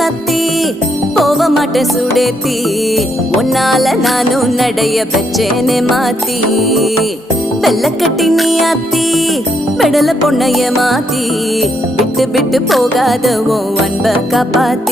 சத்தி போக மாட்டேன் சுடேத்தி உன்னால நானும் நடைய பெச்சேனே மாத்தி வெள்ளக்கட்டி நீ ஆத்தி பெடல பொண்ணைய மாத்தி விட்டு விட்டு போகாத உன் அன்ப காப்பாத்தி